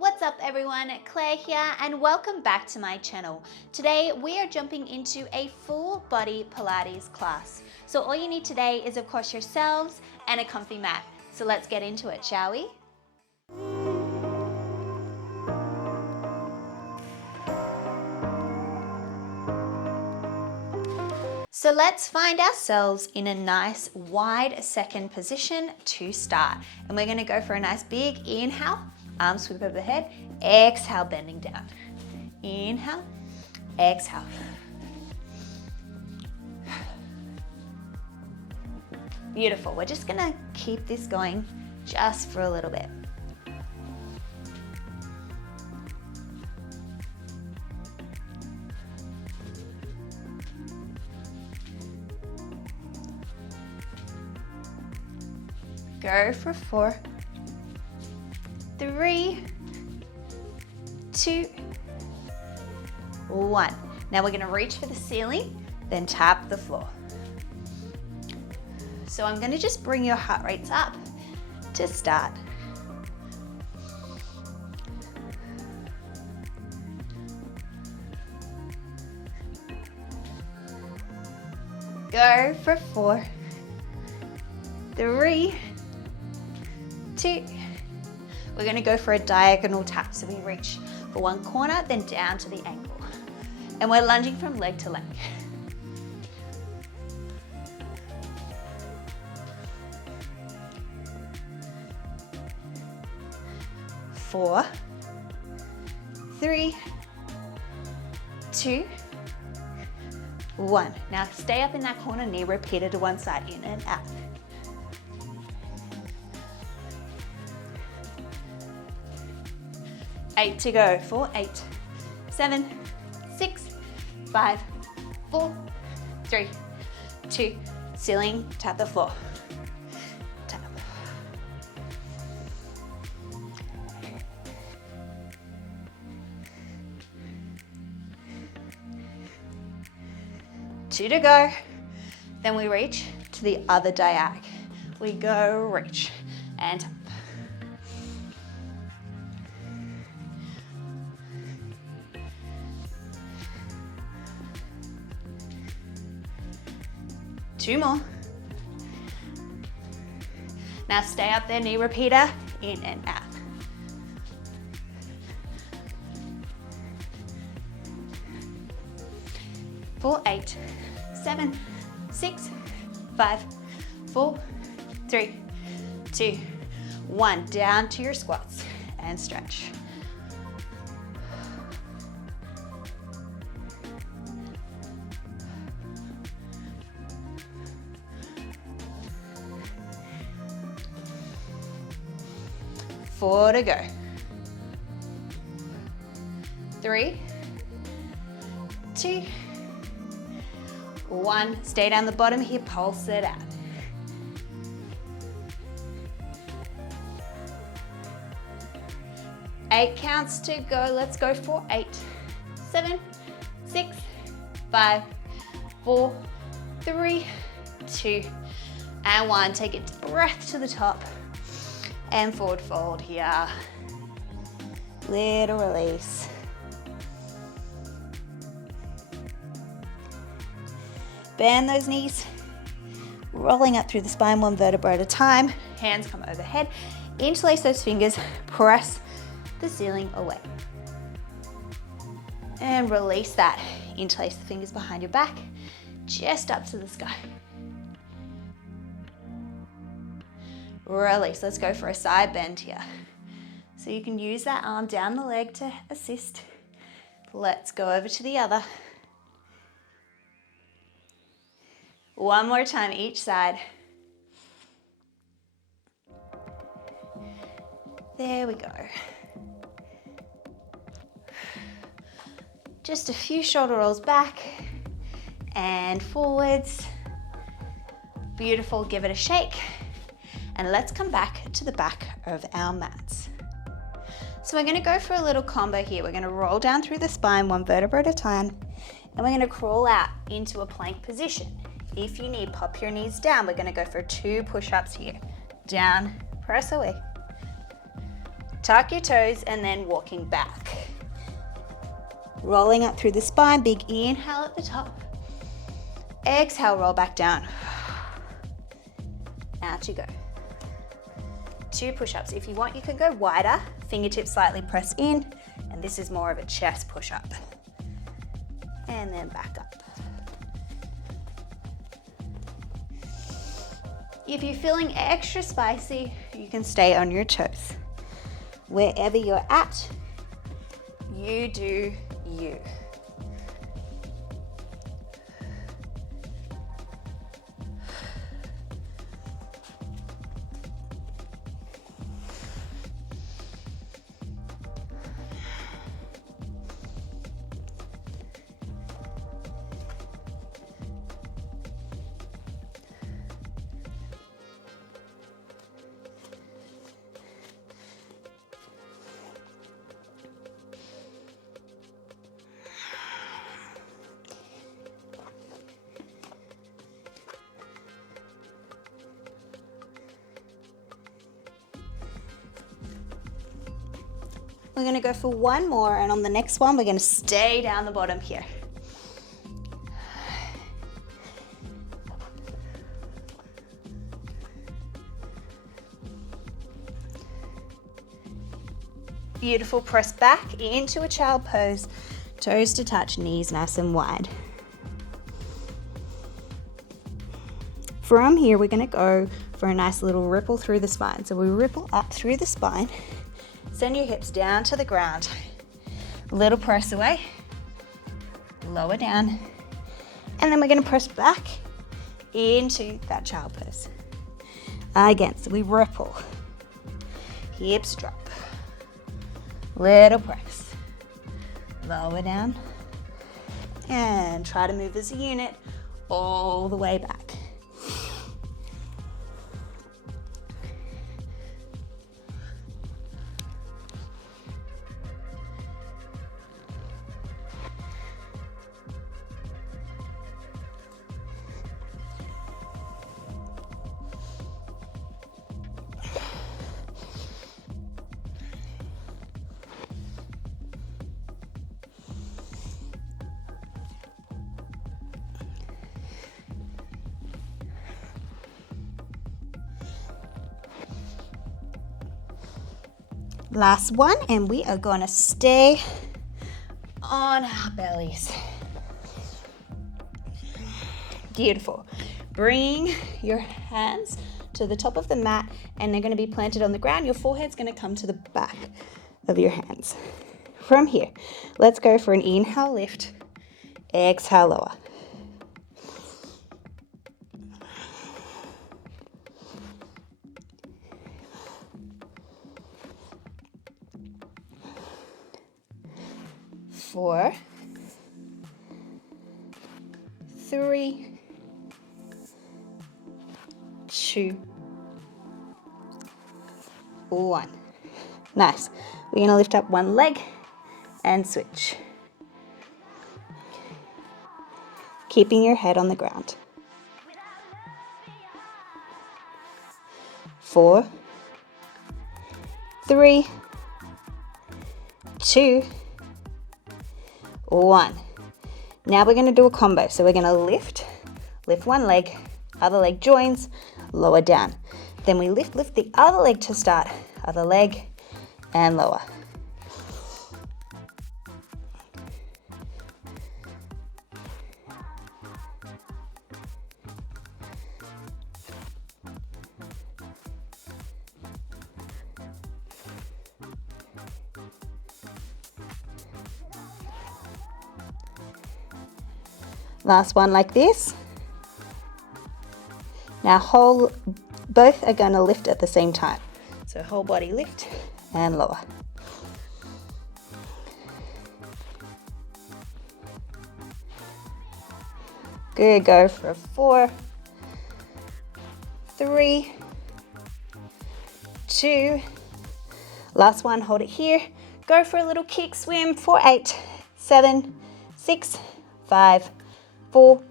What's up everyone, Claire here and welcome back to my channel. Today we are jumping into a full body Pilates class. So all you need today is of course yourselves and a comfy mat. So let's get into it, shall we? So let's find ourselves in a nice wide second position to start. And we're gonna go for a nice big inhale, arms sweep over the head, exhale, bending down. Inhale, exhale. Beautiful, we're just gonna keep this going just for a little bit. Go for 4, 3, 2, 1. Now we're going to reach for the ceiling, then tap the floor. So I'm going to just bring your heart rates up to start. Go for 4, 3, 2. We're going to go for a diagonal tap. So we reach for one corner, then down to the ankle. And we're lunging from leg to leg. 4, 3, 2, 1. Now stay up in that corner, knee repeated to one side, in and out. Eight to go. 4, 8, 7, 6, 5, 4, 3, 2, ceiling, tap the floor. Tap. 2 to go. Then we reach to the other diag. We go reach and tap. 2 more. Now stay up there, knee repeater, in and out. Four, 8, 7, 6, 5, 4, 3, 2, 1. Down to your squats and stretch. Four to go. 3, 2, 1. Stay down the bottom here, pulse it out. Eight counts to go. Let's go for 8, 7, 6, 5, 4, 3, 2, and 1. Take a deep breath to the top. And forward fold here. Little release. Bend those knees. Rolling up through the spine, one vertebra at a time. Hands come overhead. Interlace those fingers. Press the ceiling away. And release that. Interlace the fingers behind your back. Just up to the sky. Release. Let's go for a side bend here. So you can use that arm down the leg to assist. Let's go over to the other. One more time each side. There we go. Just a few shoulder rolls back and forwards. Beautiful. Give it a shake. And let's come back to the back of our mats. So we're gonna go for a little combo here. We're gonna roll down through the spine, one vertebra at a time, and we're gonna crawl out into a plank position. If you need, pop your knees down. We're gonna go for 2 push-ups here. Down, press away. Tuck your toes and then walking back. Rolling up through the spine, big inhale at the top. Exhale, roll back down. Out you go. 2 push-ups. If you want, you can go wider. Fingertips slightly press in, and this is more of a chest push-up. And then back up. If you're feeling extra spicy, you can stay on your toes. Wherever you're at, you do you. We're going to go for one more, and on the next one, we're going to stay down the bottom here. Beautiful. Press back into a child pose, toes to touch, knees nice and wide. From here, we're going to go for a nice little ripple through the spine. So we ripple up through the spine. Send your hips down to the ground. Little press away. Lower down. And then we're going to press back into that child pose. Again, so we ripple. Hips drop. Little press. Lower down. And try to move as a unit all the way back. Last one, and we are going to stay on our bellies. Beautiful. Bring your hands to the top of the mat, and they're going to be planted on the ground. Your forehead's going to come to the back of your hands. From here, let's go for an inhale, lift. Exhale, lower. Four, 3, 2, 1. Nice. We're going to lift up one leg and switch. Keeping your head on the ground. 4, 3, 2, 1. Now we're going to do a combo. So we're going to lift one leg, other leg joins, lower down. Then we lift the other leg to start, other leg, and lower. Last one like this. Now both are going to lift at the same time. So whole body lift and lower. Good, go for 4, 3, 2. Last one, hold it here. Go for a little kick swim for 8, 7, 6, 5, 4,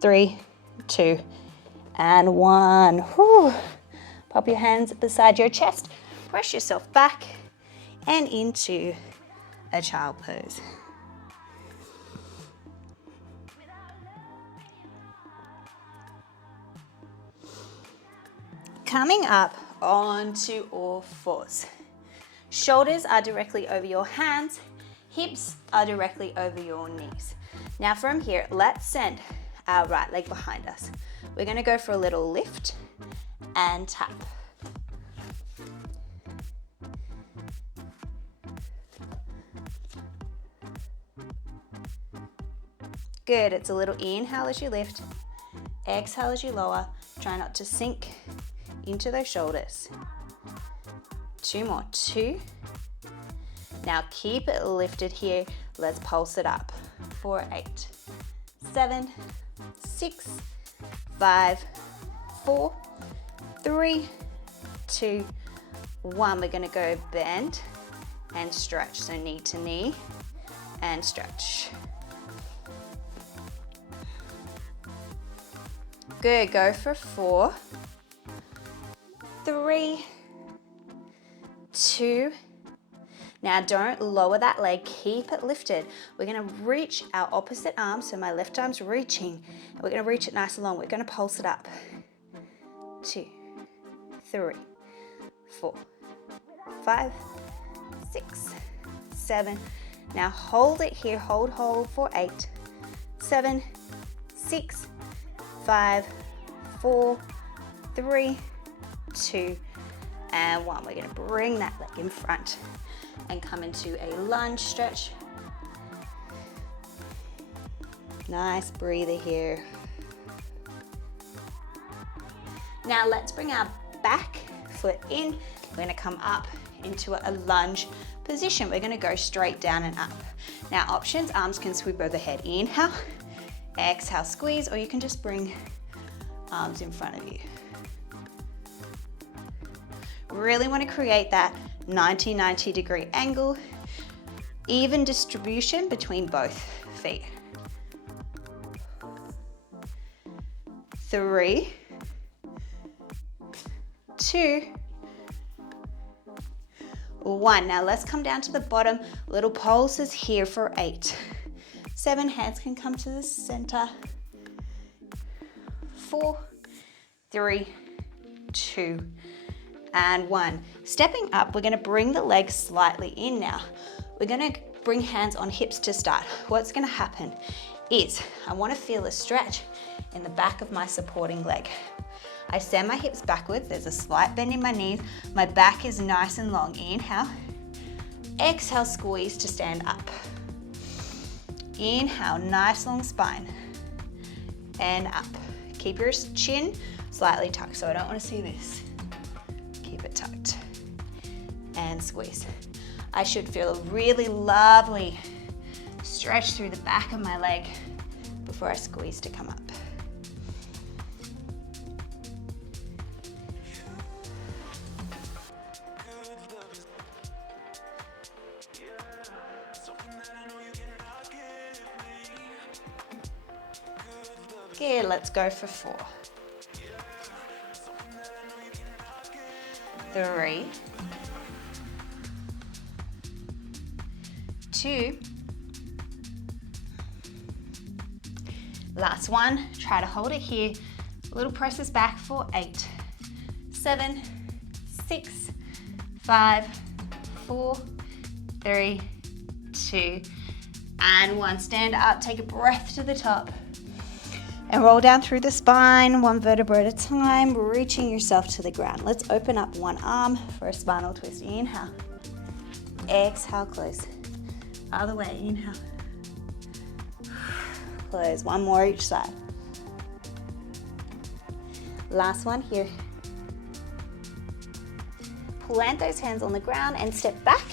3, 2, and 1. Whew. Pop your hands beside your chest. Press yourself back and into a child pose. Coming up onto all fours. Shoulders are directly over your hands, hips are directly over your knees. Now from here, let's send our right leg behind us. We're going to go for a little lift and tap. Good, it's a little inhale as you lift, exhale as you lower. Try not to sink into those shoulders. 2 more, 2. Now keep it lifted here. Let's pulse it up. 4, 8, 7, 6, 5, 4, 3, 2, 1. We're going to go bend and stretch. So knee to knee and stretch. Good, go for 4, 3, 2. Now don't lower that leg, keep it lifted. We're gonna reach our opposite arm, so my left arm's reaching. We're gonna reach it nice and long. We're gonna pulse it up. 2, 3, 4, 5, 6, 7. Now hold it here, hold for 8, 7, 6, 5, 4, 3, 2, and 1. We're going to bring that leg in front and come into a lunge stretch. Nice breather here. Now let's bring our back foot in. We're going to come up into a lunge position. We're going to go straight down and up. Now options, arms can sweep overhead. Inhale. Exhale, squeeze, or you can just bring arms in front of you. Really want to create that 90 degree angle, even distribution between both feet. 3, 2, 1. Now let's come down to the bottom. Little pulses here for 8. 7, hands can come to the center. 4, 3, 2, and 1. Stepping up, we're going to bring the legs slightly in now. We're going to bring hands on hips to start. What's going to happen is I want to feel a stretch in the back of my supporting leg. I send my hips backwards. There's a slight bend in my knees. My back is nice and long. Inhale. Exhale, squeeze to stand up. Inhale, nice long spine, and up. Keep your chin slightly tucked, so I don't want to see this. Keep it tucked, and squeeze. I should feel a really lovely stretch through the back of my leg before I squeeze to come up. Good, let's go for 4. 3, 2. Last one, try to hold it here. Little presses back for 8, 7, 6, 5, 4, 3, 2, and 1. Stand up, take a breath to the top. And roll down through the spine, 1 vertebra at a time, reaching yourself to the ground. Let's open up one arm for a spinal twist. Inhale. Exhale, close. Other way, inhale. Close. 1 more each side. Last one here. Plant those hands on the ground and step back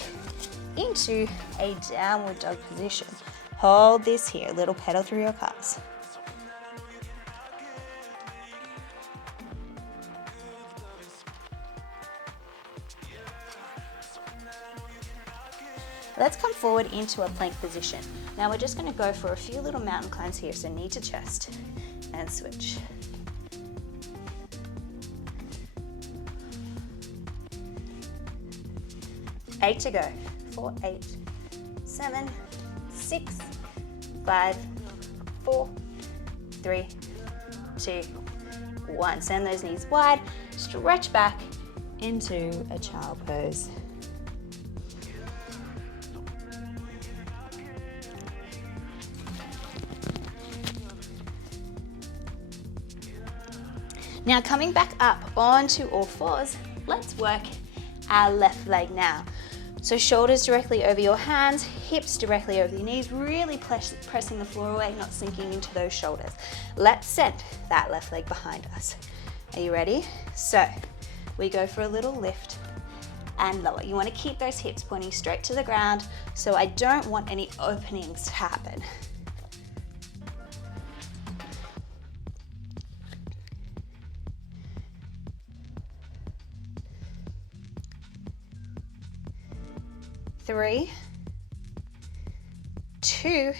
into a downward dog position. Hold this here, little pedal through your calves. Let's come forward into a plank position. Now we're just going to go for a few little mountain climbs here, so knee to chest and switch. 8 to go. 4, 8, 7, 6, 5, 4, 3, 2, 1. Send those knees wide, stretch back into a child pose. Now coming back up onto all fours, let's work our left leg now. So shoulders directly over your hands, hips directly over your knees, really pressing the floor away, not sinking into those shoulders. Let's send that left leg behind us. Are you ready? So we go for a little lift and lower. You want to keep those hips pointing straight to the ground, so I don't want any openings to happen. Three, 2,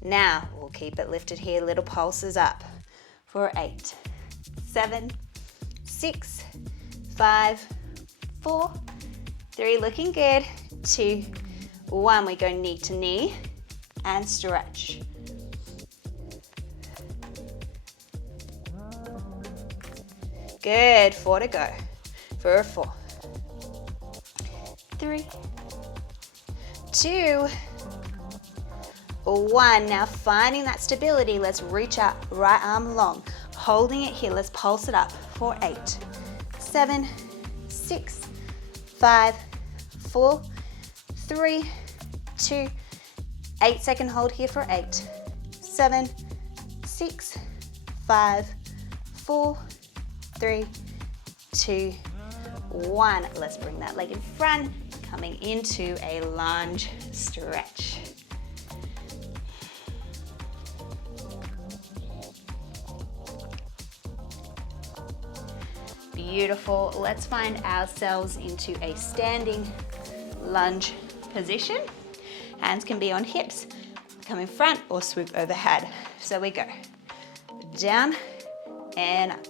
now we'll keep it lifted here, little pulses up for 8, 7, 6, 5, 4, 3, looking good, 2, 1, we go knee to knee and stretch. Good, 4 to go for a 4, 3, 2, 1. Now finding that stability, let's reach out, right arm long, holding it here, let's pulse it up for 8, 7, 6, 5, 4, 3, 2, 8-second hold here for 8, 7, 6, 5, 4, 3, 2, 1. Let's bring that leg in front, coming into a lunge stretch. Beautiful. Let's find ourselves into a standing lunge position. Hands can be on hips, come in front or swoop overhead. So we go down and up.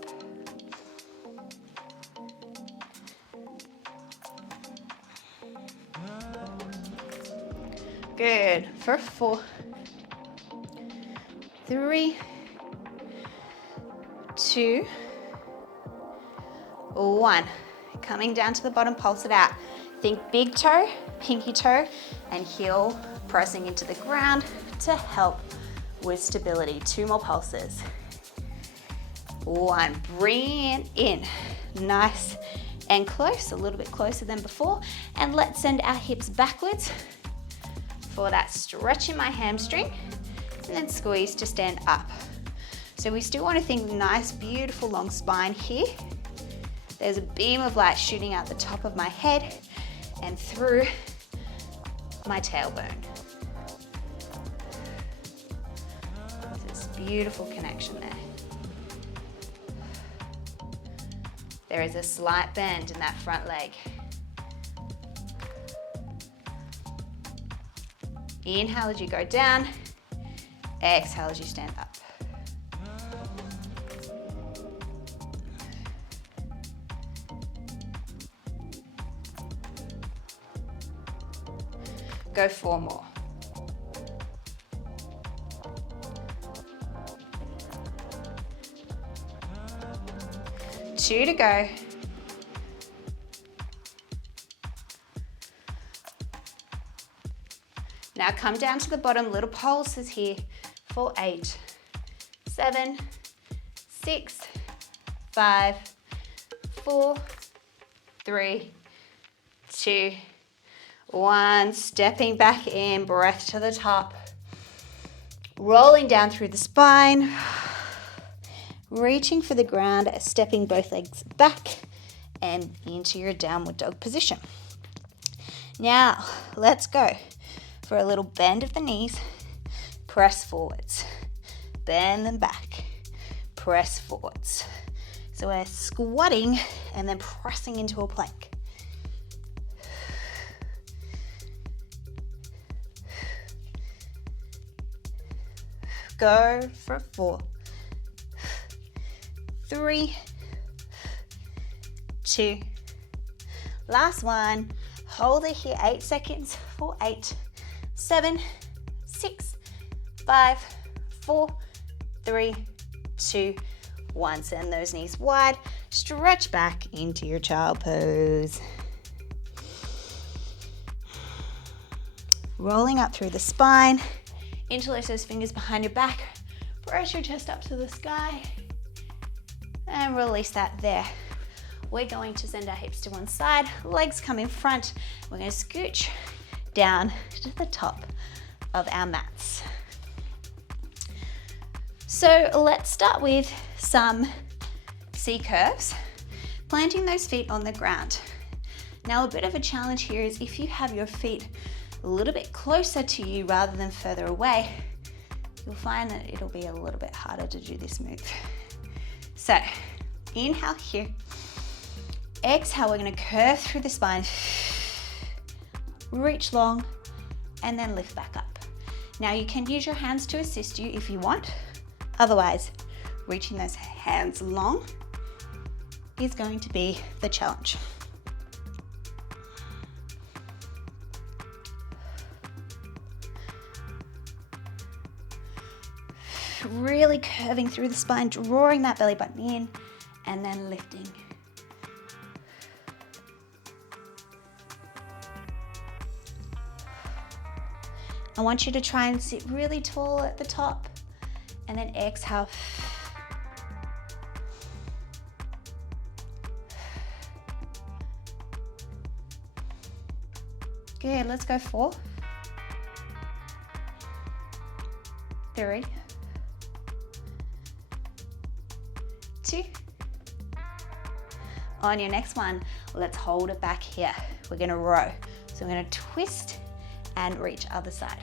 Good, for 4, 3, 2, 1. Coming down to the bottom, pulse it out. Think big toe, pinky toe, and heel pressing into the ground to help with stability. 2 more pulses. 1, bring it in. Nice and close, a little bit closer than before. And let's send our hips backwards for that stretch in my hamstring, and then squeeze to stand up. So we still want to think nice, beautiful long spine here. There's a beam of light shooting out the top of my head and through my tailbone. This beautiful connection there. There is a slight bend in that front leg. Inhale as you go down, exhale as you stand up. Go 4 more. Two to go. Now come down to the bottom, little pulses here for 8, 7, 6, 5, 4, 3, 2, 1. Stepping back in, breath to the top. Rolling down through the spine. Reaching for the ground, stepping both legs back and into your downward dog position. Now, let's go for a little bend of the knees, press forwards, bend them back, press forwards. So we're squatting and then pressing into a plank. Go for 4, 3, 2, last one. Hold it here, 8 seconds for 8, 7, 6, 5, 4, 3, 2, 1. Send those knees wide, stretch back into your child pose. Rolling up through the spine, interlace those fingers behind your back, press your chest up to the sky, and release that there. We're going to send our hips to one side, legs come in front. We're going to scooch down to the top of our mats. So let's start with some C curves, planting those feet on the ground. Now a bit of a challenge here is if you have your feet a little bit closer to you rather than further away, you'll find that it'll be a little bit harder to do this move. So inhale here, exhale, we're going to curve through the spine, reach long, and then lift back up. Now you can use your hands to assist you if you want. Otherwise, reaching those hands long is going to be the challenge. Really curving through the spine, drawing that belly button in, and then lifting. I want you to try and sit really tall at the top, and then exhale. Good, let's go 4, 3, 2. On your next one, let's hold it back here. We're gonna row. So we're gonna twist and reach other side.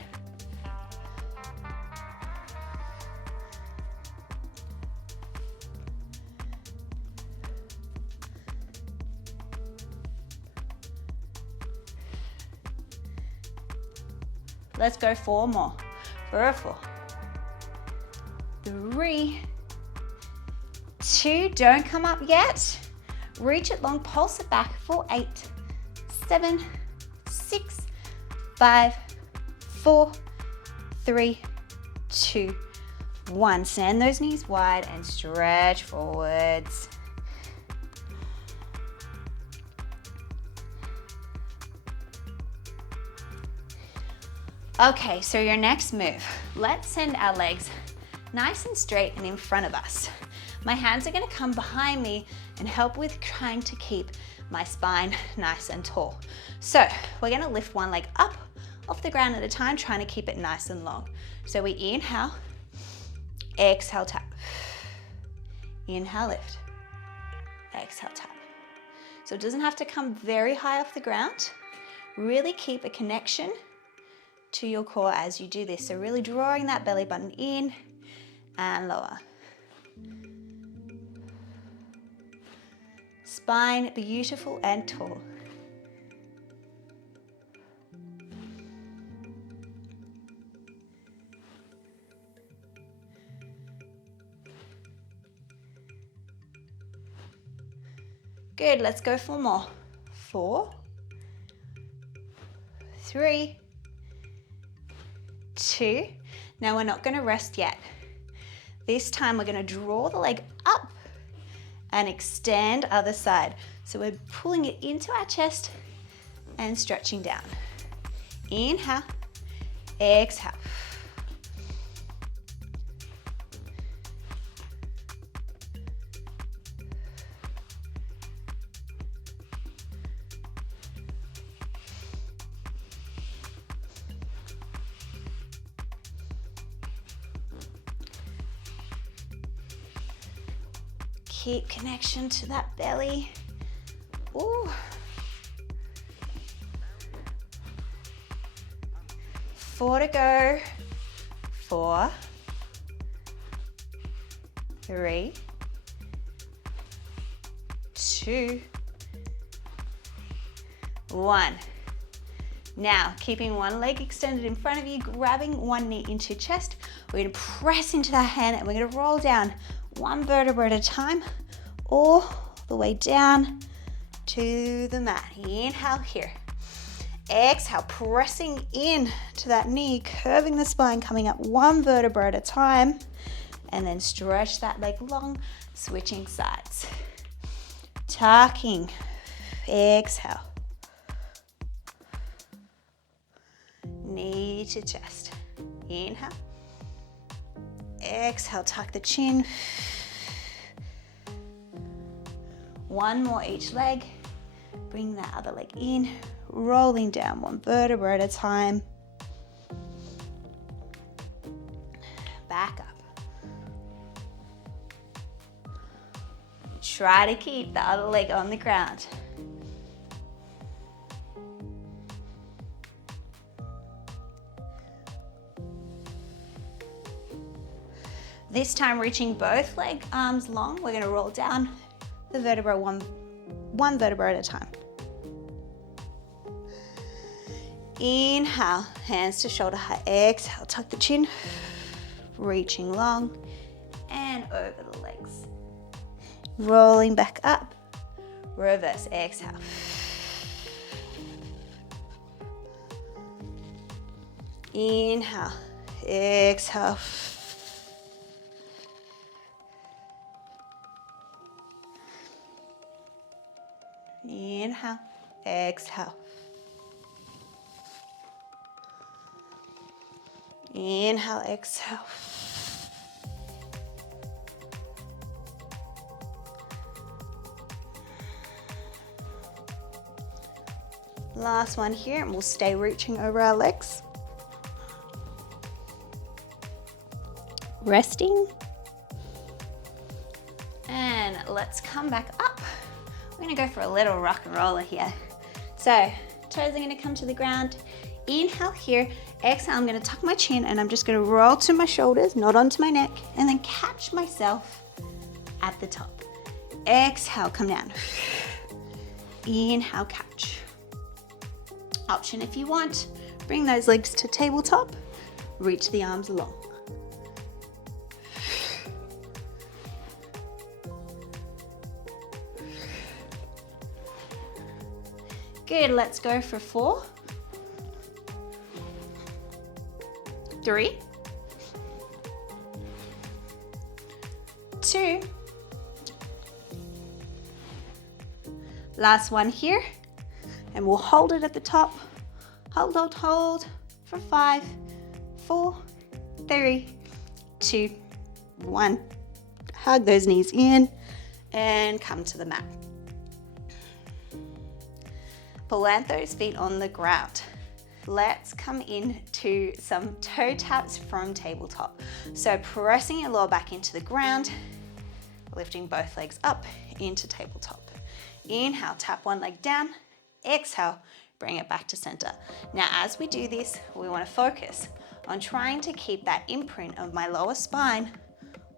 Let's go 4 more. For 4, 3, 2, don't come up yet. Reach it long, pulse it back for 8, 7, 6, 5, 4, 3, 2, 1. Send those knees wide and stretch forwards. Okay, so your next move, let's send our legs nice and straight and in front of us. My hands are going to come behind me and help with trying to keep my spine nice and tall. So we're going to lift one leg up off the ground at a time, trying to keep it nice and long. So we inhale, exhale, tap. Inhale, lift. Exhale, tap. So it doesn't have to come very high off the ground. Really keep a connection to your core as you do this. So really drawing that belly button in and lower. Spine beautiful and tall. Good, let's go 4 more. 4, 3, 2. Now we're not going to rest yet. This time we're going to draw the leg up and extend other side. So we're pulling it into our chest and stretching down. Inhale, exhale. Keep connection to that belly. Ooh. 4 to go. 4, 3, 2, 1. Now, keeping one leg extended in front of you, grabbing one knee into your chest. We're going to press into that hand and we're going to roll down one vertebra at a time, all the way down to the mat. Inhale here. Exhale, pressing in to that knee, curving the spine, coming up one vertebra at a time, and then stretch that leg long, switching sides. Tucking, exhale. Knee to chest. Inhale. Exhale, tuck the chin. One more each leg. Bring that other leg in, rolling down one vertebra at a time. Back up. Try to keep the other leg on the ground. This time reaching both leg arms long, we're gonna roll down the vertebra one vertebra at a time. Inhale, hands to shoulder height. Exhale, tuck the chin, reaching long and over the legs. Rolling back up, reverse, exhale. Inhale, exhale. Inhale, exhale. Inhale, exhale. Last one here, and we'll stay reaching over our legs. Resting. And let's come back up. We're gonna go for a little rock and roller here. So, toes are gonna come to the ground. Inhale here, exhale, I'm gonna tuck my chin and I'm just gonna roll to my shoulders, not onto my neck, and then catch myself at the top. Exhale, come down. Inhale, catch. Option if you want, bring those legs to tabletop, reach the arms long. Good, let's go for 4, 3, 2, last one here, and we'll hold it at the top. Hold, hold, hold for 5, 4, 3, 2, 1. Hug those knees in and come to the mat. Plant those feet on the ground. Let's come into some toe taps from tabletop. So pressing your lower back into the ground, lifting both legs up into tabletop. Inhale, tap one leg down. Exhale, bring it back to center. Now, as we do this, we want to focus on trying to keep that imprint of my lower spine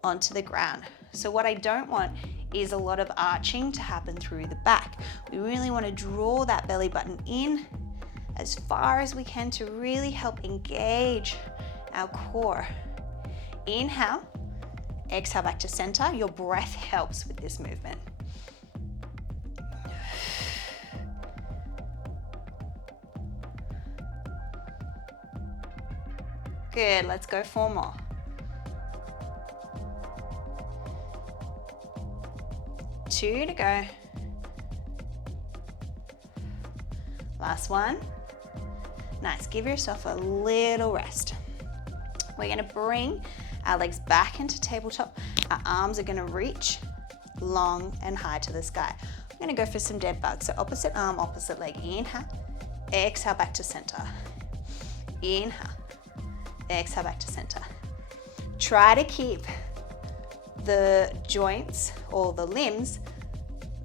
onto the ground. So what I don't want is a lot of arching to happen through the back. We really want to draw that belly button in as far as we can to really help engage our core. Inhale, exhale back to center. Your breath helps with this movement. Good, let's go 4 more. 2 to go. Last one. Nice, give yourself a little rest. We're gonna bring our legs back into tabletop. Our arms are gonna reach long and high to the sky. I'm gonna go for some dead bugs. So opposite arm, opposite leg. Inhale, exhale back to center. Inhale, exhale back to center. Try to keep the joints or the limbs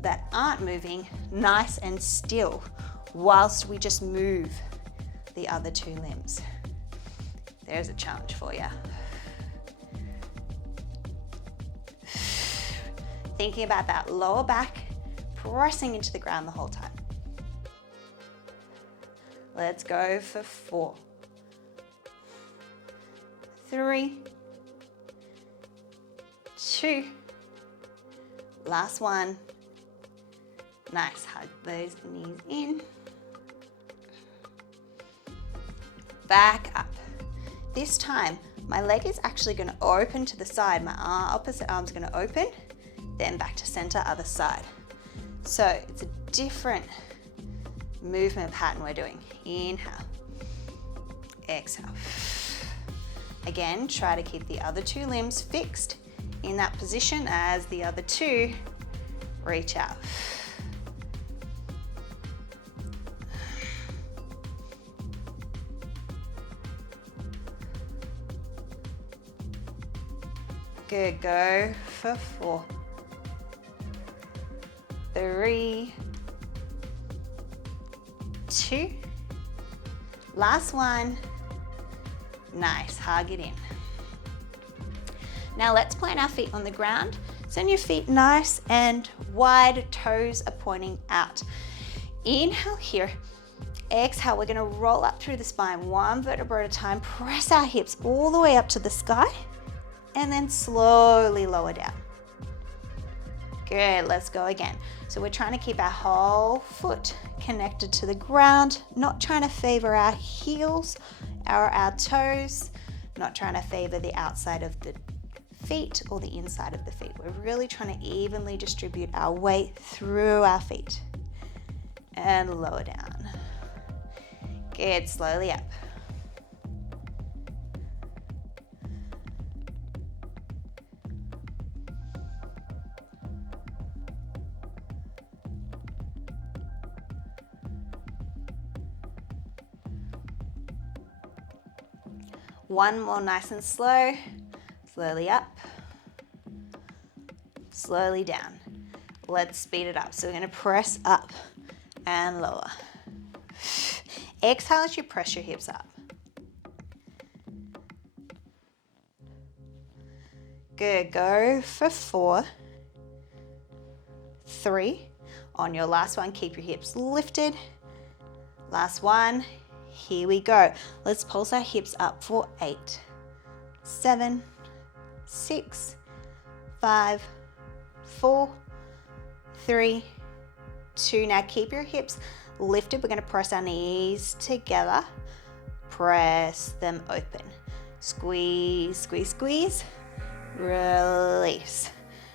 that aren't moving nice and still whilst we just move the other 2 limbs. There's a challenge for you. Thinking about that lower back, pressing into the ground the whole time. Let's go for 4, 3, 2, last one. Nice, hug those knees in. back up. This time, my leg is actually going to open to the side. My opposite arm's going to open, then back to center, other side. So it's a different movement pattern we're doing. Inhale, exhale. Again, try to keep the other two limbs fixed in that position as the other two reach out. Good, go for 4, 3, 2, last one. Nice, hug it in. Now let's plant our feet on the ground. Send your feet nice and wide, toes are pointing out. Inhale here, exhale, we're gonna roll up through the spine, one vertebra at a time, press our hips all the way up to the sky, and then slowly lower down. Good, let's go again. So we're trying to keep our whole foot connected to the ground, not trying to favor our heels or our toes, not trying to favor the outside of the feet or the inside of the feet. We're really trying to evenly distribute our weight through our feet. And lower down. Good, slowly up. One more, nice and slow. Slowly up, slowly down. Let's speed it up. So we're going to press up and lower. Exhale as you press your hips up. Good, go for 4, 3. On your last one, keep your hips lifted. Last one, here we go. Let's pulse our hips up for 8, 7, 6, 5, 4, 3, 2. Now keep your hips lifted. We're going to press our knees together. Press them open. Squeeze, squeeze, squeeze. Release.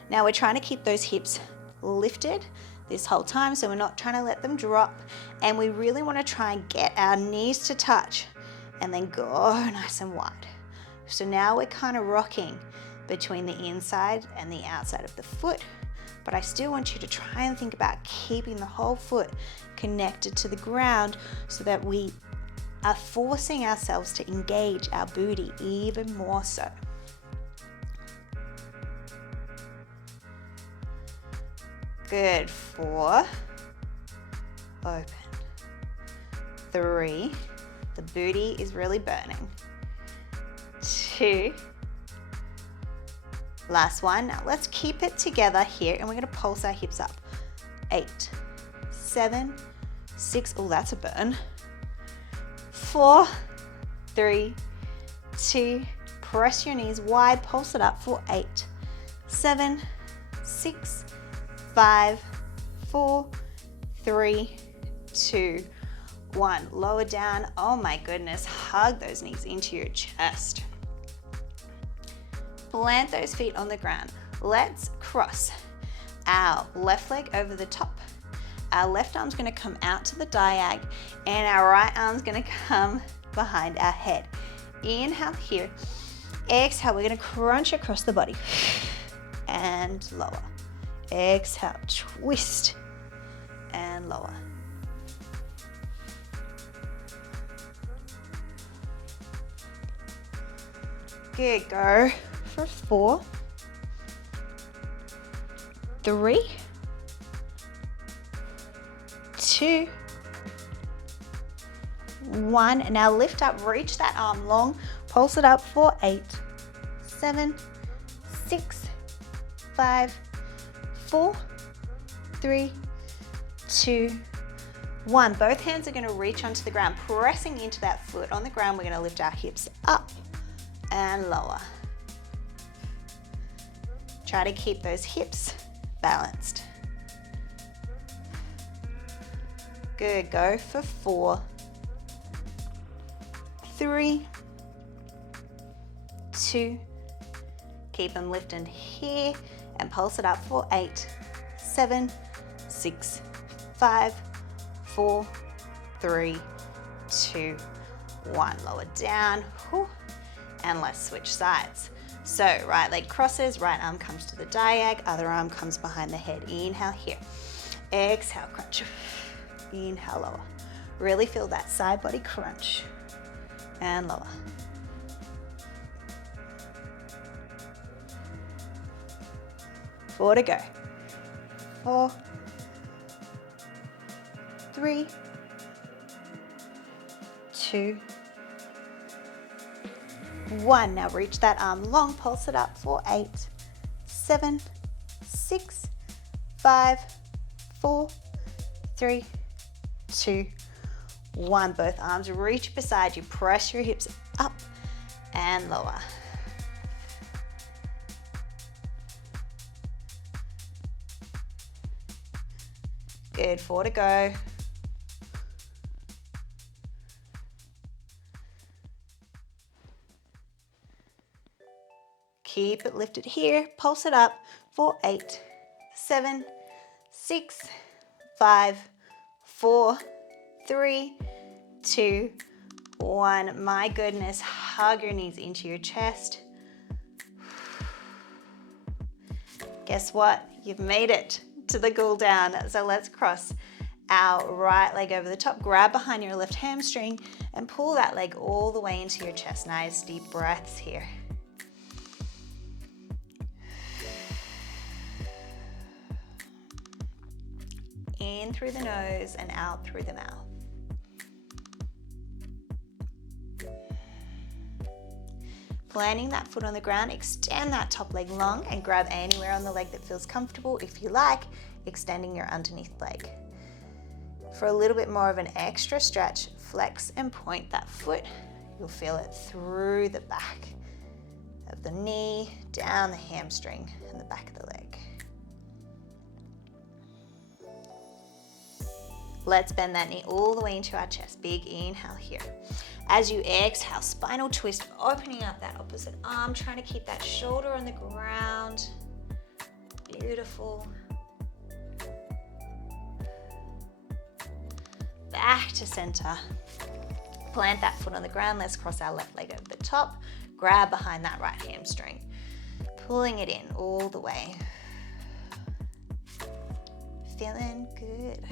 Now we're trying to keep those hips lifted this whole time, so we're not trying to let them drop, and we really want to try and get our knees to touch and then go nice and wide. So now we're kind of rocking between the inside and the outside of the foot, but I still want you to try and think about keeping the whole foot connected to the ground so that we are forcing ourselves to engage our booty even more so. Good, 4, open, 3, the booty is really burning, 2, last one. Now let's keep it together here and we're going to pulse our hips up, 8, 7, 6, oh that's a burn, 4, 3, 2, press your knees wide, pulse it up for 8, 7, 6, 5, 4, 3, 2, 1. Lower down. Oh my goodness. Hug those knees into your chest. Plant those feet on the ground. Let's cross our left leg over the top. Our left arm's going to come out to the diag and our right arm's going to come behind our head. Inhale here. Exhale. We're going to crunch across the body and lower. Exhale, twist and lower. Good, go for 4, 3, 2, 1. And now lift up, reach that arm long, pulse it up for 8, 7, 6, 5, 4, 3, 2, 1. Both hands are going to reach onto the ground, pressing into that foot on the ground. We're going to lift our hips up and lower. Try to keep those hips balanced. Good, go for 4, 3, 2, keep them lifting here and pulse it up for 8, 7, 6, 5, 4, 3, 2, 1. Lower down, and let's switch sides. So right leg crosses, right arm comes to the diag, other arm comes behind the head. Inhale here, exhale, crunch, inhale, lower. Really feel that side body crunch, and lower. Four to go. 4, 3, 2, 1. Now reach that arm long, pulse it up for 8, 7, 6, 5, 4, 3, 2, 1. Both arms reach beside you. Press your hips up and lower. Good, 4 to go. Keep it lifted here. Pulse it up for 8, 7, 6, 5, 4, 3, 2, 1. My goodness, hug your knees into your chest. Guess what? You've made it to the cool down. So let's cross our right leg over the top. Grab behind your left hamstring and pull that leg all the way into your chest. Nice deep breaths here. In through the nose and out through the mouth. Planting that foot on the ground, extend that top leg long and grab anywhere on the leg that feels comfortable. If you like, extending your underneath leg. For a little bit more of an extra stretch, flex and point that foot. You'll feel it through the back of the knee, down the hamstring and the back of the leg. Let's bend that knee all the way into our chest. Big inhale here. As you exhale, spinal twist, opening up that opposite arm, trying to keep that shoulder on the ground. Beautiful. Back to center. Plant that foot on the ground. Let's cross our left leg over the top. Grab behind that right hamstring. Pulling it in all the way. Feeling good.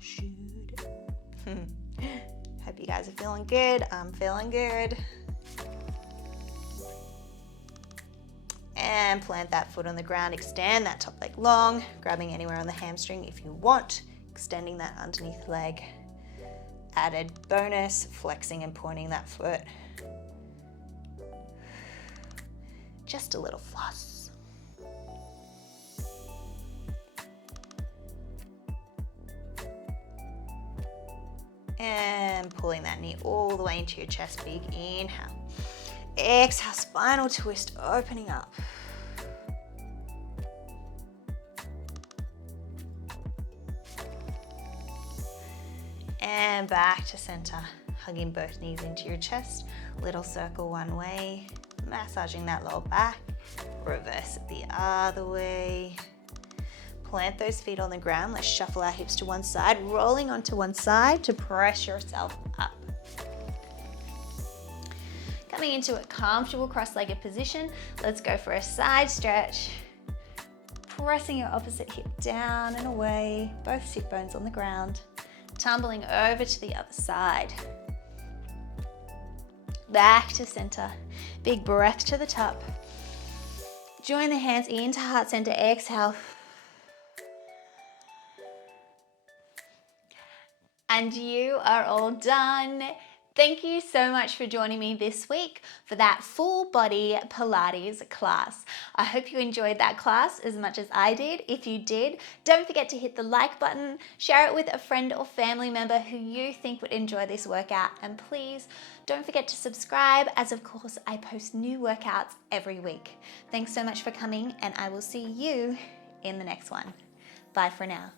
Shoot. Hope you guys are feeling good. I'm feeling good. And plant that foot on the ground. Extend that top leg long, grabbing anywhere on the hamstring if you want. Extending that underneath leg. Added bonus, flexing and pointing that foot. Just a little floss. And pulling that knee all the way into your chest. Big inhale. Exhale, spinal twist, opening up. And back to center. Hugging both knees into your chest. Little circle one way. Massaging that lower back. Reverse it the other way. Plant those feet on the ground. Let's shuffle our hips to one side, rolling onto one side to press yourself up. Coming into a comfortable cross-legged position, let's go for a side stretch. Pressing your opposite hip down and away, both sit bones on the ground. Tumbling over to the other side. Back to center. Big breath to the top. Join the hands into heart center. Exhale. And you are all done. Thank you so much for joining me this week for that full body Pilates class. I hope you enjoyed that class as much as I did. If you did, don't forget to hit the like button, share it with a friend or family member who you think would enjoy this workout, and please don't forget to subscribe, as of course I post new workouts every week. Thanks so much for coming, and I will see you in the next one. Bye for now.